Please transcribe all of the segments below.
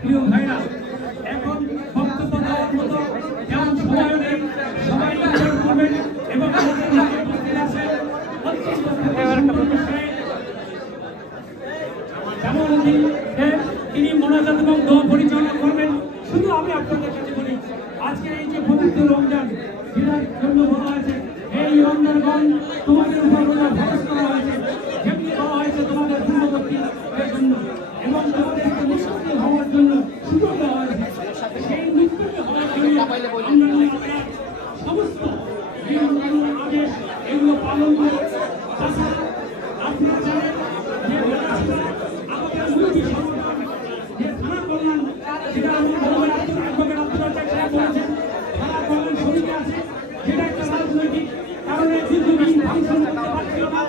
প্রিয় ভাইরা, এখন বক্তব্য দেওয়ার মতো যেমন সময় নেই, সবাই ইনজয় করবেন এবং আমাদের মাঝে উপস্থিত আছেন তিনি মোনাজাত এবং দোয়া পরিচালনা করবেন। শুধু আমি আপনাদের কাছে বলি, আজকে এই যে পবিত্র রমজান, যেটার জন্য বলা হয়েছে এই রমজানগণ তোমাদের উপর রোজা ফরজ করা হয়েছে, যেমনি বলা হয়েছে তোমাদের পূর্ববর্তীর জন্য এবং তোমাদেরকে মুসলিম হওয়ার জন্য সুযোগ দেওয়া হয়েছে। সেই মুসলিম হওয়ার জন্য আমরা সমস্ত আদেশ এগুলো পালন করে আপনারা জানেন যে আমাদের মুরব্বী সংগঠন যে থানা কল্যাণ, যেটা আমাদের বলেছেন থানা কল্যাণ সমিতি আছে, যেটা একটা রাজনৈতিক কারণে দীর্ঘদিন ফাংশন করতে পারছিল না।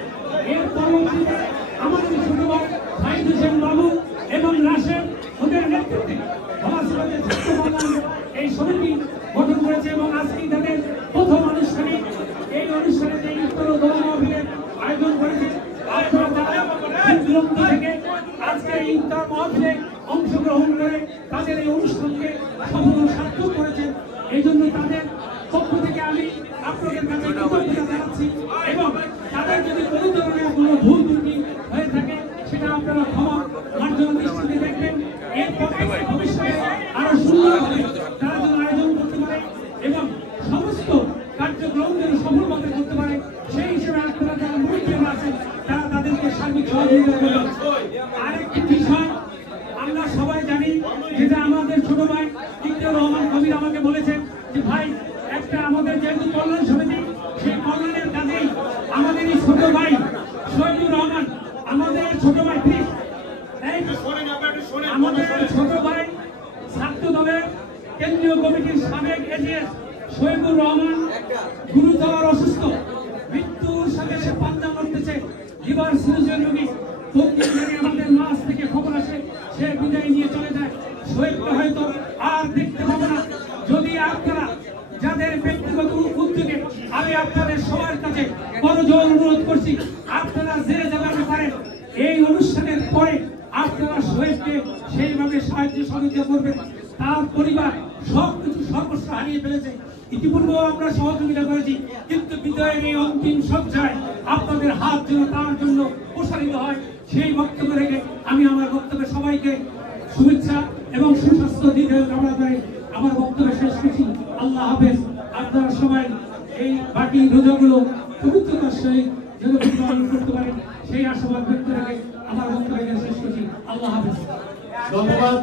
এর পরবর্তীতে আমাদের ছোট ভাই সাইদ হোসেন বাবু এবং রাশেদ ওদের নেতৃত্বে ভবাসীবাদের ছাত্র কল্যাণ এই সমিতি গঠন করেছে এবং আজকেই তাদের প্রথম আনুষ্ঠানিক এই অনুষ্ঠানে যে ইফতার ও দোয়া মাহফিলের আয়োজন করেছে। আপনারা দূরান্ত থেকে আজকে ইফতার মাহফিলে অংশগ্রহণ করে তাদের এই অনুষ্ঠানকে সফল সার্থক করেছেন। এই জন্য তাদের পক্ষ থেকে আমি আপনাদের কাছে কৃতজ্ঞতা জানাচ্ছি এবং তাদের যদি কোনো ধরনের কোনো ভুল ত্রুটি হয়ে থাকে সেটা আপনারা ক্ষমা মার্জনা দৃষ্টিতে দেখবেন। এরপর ভবিষ্যতে আরো সুন্দরভাবে তারা যেন আয়োজন করতে পারে এবং সমস্ত কার্যক্রম যেন সফলভাবে করতে পারে, সেই হিসেবে আপনারা যারা মুরব্বীরা আছেন তারা তাদেরকে সার্বিক সহযোগিতা করবেন। আরেকটি বিষয় আমরা সবাই জানি, যেটা আমাদের ছোট ভাই ইকরার রহমান কবির আমাকে বলেছেন যে ভাই একটা আমাদের যেহেতু কল্যাণ সমিতি, সেই কল্যাণের কাজেই আমাদের এই ছোট ভাই শহীদুর রহমান, আমাদের ছোট ভাই প্লিজ, আমাদের ছোট ভাই ছাত্র দলের কেন্দ্রীয় কমিটির সাবেক এজিএস শহীদুর রহমান গুরুতর অসুস্থ, মৃত্যুর সাথে সে পাঞ্জা লড়তেছে, লিভার সিরোসিস রোগী। আমাদের মাস থেকে খবর আসে সে বিদায় নিয়ে চলে যায়। শহীদকে হয়তো আর দেখতে পাবো না। যদি আপনারা যাদের ব্যক্তিগত উদ্যোগে, আমি আপনাদের সবার কাছে করজোড়ে অনুরোধ করছি, আপনারা যে জায়গাতে পারেন এই অনুষ্ঠানের পরে আপনারা শহীদকে সেইভাবে সাহায্য সহযোগিতা করবেন। তার পরিবার সবকিছু সর্বস্ব হারিয়ে ফেলেছে। ইতিপূর্বেও আমরা সহযোগিতা করেছি, কিন্তু বিদায়ের এই অন্তিম সজ্জায় আপনাদের হাত যেন তার জন্য প্রসারিত হয়, সেই বক্তব্য রেখে আমি আমার বক্তব্যে সবাইকে শুভেচ্ছা এবং সুস্বাস্থ্য দীর্ঘায়ু কামনা করে আমার বক্তব্য শেষ করছি। আল্লাহ হাফেজ। আপনারা সবাই এই বাকি রোজাগুলো পবিত্রতার সহিত যেন পালন করতে পারেন, সেই আশাবাদ ব্যক্ত রেখে আমার বক্তব্য শেষ করছি। আল্লাহ হাফেজ। ধন্যবাদ।